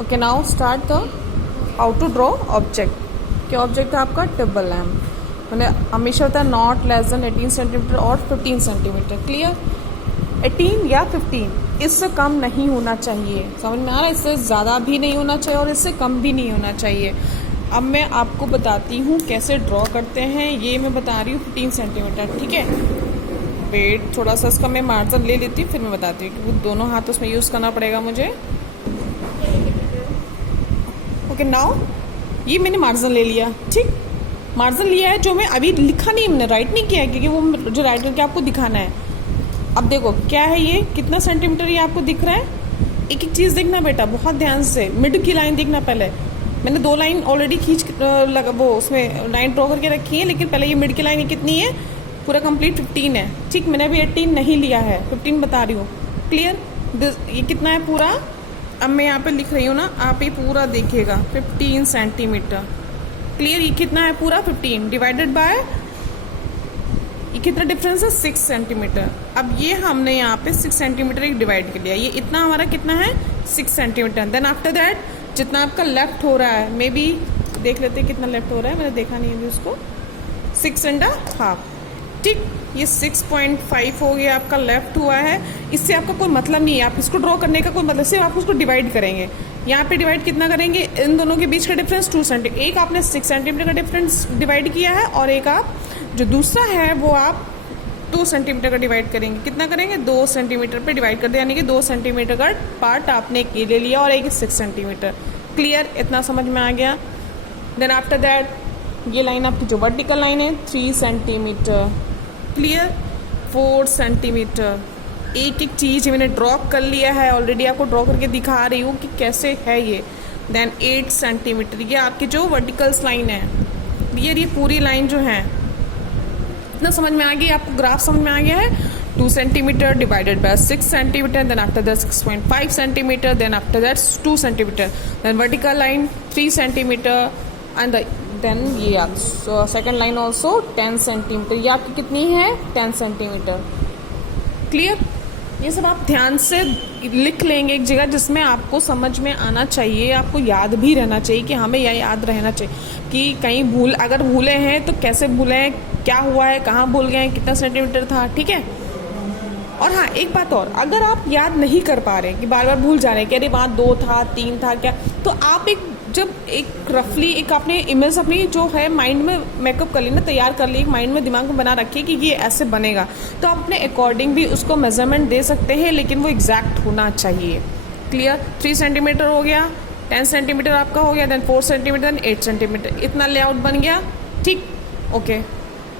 Okay, now start the how to draw object. क्या object है आपका? Table lamp. मैंने हमेशा होता है नॉट लेस देन 18 सेंटीमीटर और 15 सेंटीमीटर. क्लियर? 18 या 15, इससे कम नहीं होना चाहिए. समझ में आ रहा है? इससे ज़्यादा भी नहीं होना चाहिए और इससे कम भी नहीं होना चाहिए. अब मैं आपको बताती हूँ कैसे ड्रॉ करते हैं. ये मैं बता रही हूँ 15 सेंटीमीटर. ठीक है, वेट थोड़ा सा इसका मैं मार्जिन ले लेती हूँ, फिर मैं बताती हूँ क्योंकि दोनों हाथ उसमें यूज़ करना पड़ेगा मुझे. ओके, नाउ ये मैंने मार्जिन ले लिया. ठीक, मार्जिन लिया है जो मैं अभी लिखा नहीं, मैंने राइट नहीं किया है क्योंकि वो जो राइट करके आपको दिखाना है. अब देखो क्या है ये, कितना सेंटीमीटर ये आपको दिख रहा है. एक एक चीज़ देखना बेटा बहुत ध्यान से. मिड की लाइन देखना पहले. मैंने 2 लाइन ऑलरेडी खींच लगा वो उसमें लाइन ड्रॉ करके रखी है, लेकिन पहले ये मिड की लाइन कितनी है? पूरा कंप्लीट 15 है. ठीक, मैंने अभी 18 नहीं लिया है, 15 बता रही हूँ. क्लियर? ये कितना है पूरा? अब मैं यहाँ पे लिख रही हूँ ना, आप ये पूरा देखिएगा 15 सेंटीमीटर. क्लियर? ये कितना है पूरा? 15 डिवाइडेड बाय ये कितना डिफरेंस है? 6 सेंटीमीटर. अब ये हमने यहाँ पे 6 सेंटीमीटर एक डिवाइड कर लिया. ये इतना हमारा कितना है? 6 सेंटीमीटर. देन आफ्टर दैट जितना आपका लेफ्ट हो रहा है, मे बी देख लेते हैं कितना लेफ्ट हो रहा है, मैंने देखा नहीं है उसको. 6.5. ठीक, ये 6.5 हो गया आपका लेफ्ट हुआ है. इससे आपका कोई मतलब नहीं है, आप इसको ड्रॉ करने का कोई मतलब, सिर्फ आप उसको डिवाइड करेंगे. यहाँ पे डिवाइड कितना करेंगे? इन दोनों के बीच का डिफरेंस 2 सेंटीमीटर. एक आपने 6 सेंटीमीटर का डिफरेंस डिवाइड किया है और एक आप जो दूसरा है वो आप 2 सेंटीमीटर का डिवाइड करेंगे. कितना करेंगे? 2 सेंटीमीटर पे डिवाइड कर दे, यानी कि 2 सेंटीमीटर का पार्ट आपने एक ये ले लिया और एक 6 सेंटीमीटर. क्लियर? इतना समझ में आ गया. देन आफ्टर दैट ये लाइन आपकी जो वर्टिकल लाइन है 3 सेंटीमीटर. क्लियर? 4 सेंटीमीटर. एक एक चीज़ मैंने ड्रॉ कर लिया है ऑलरेडी, आपको ड्रॉ करके दिखा रही हूँ कि कैसे है ये. Then 8 centimetre. ये आपकी जो वर्टिकल्स लाइन है. क्लियर? ये पूरी लाइन जो है इतना समझ में आ गई आपको? ग्राफ समझ में आ गया है? 2 centimetre divided by 6 centimetre. Then after that 6.5 centimetre. Then after that 2 centimetre. Then vertical line 3 centimetre and then ये सेकेंड लाइन ऑल्सो 10 सेंटीमीटर. ये आपकी कितनी है? 10 सेंटीमीटर. क्लियर? ये सब आप ध्यान से लिख लेंगे एक जगह जिसमें आपको समझ में आना चाहिए, आपको याद भी रहना चाहिए कि हमें यह याद रहना चाहिए कि कहीं अगर भूले हैं तो कैसे भूले हैं, क्या हुआ है, कहाँ भूल गए हैं, कितना सेंटीमीटर था. ठीक है? और हाँ, एक बात और, अगर आप याद नहीं कर पा रहे कि बार बार भूल जा रहे हैं कि अरे वहाँ 2 था 3 था क्या, तो आप जब एक रफली एक आपने इमेज अपनी जो है माइंड में मेकअप कर ली ना, तैयार कर ली, एक माइंड में दिमाग में बना रखिए कि ये ऐसे बनेगा, तो आप अपने अकॉर्डिंग भी उसको मेजरमेंट दे सकते हैं, लेकिन वो एग्जैक्ट होना चाहिए. क्लियर? 3 सेंटीमीटर हो गया, 10 सेंटीमीटर आपका हो गया, देन 4 सेंटीमीटर, देन 8 सेंटीमीटर. इतना लेआउट बन गया. ठीक? ओके.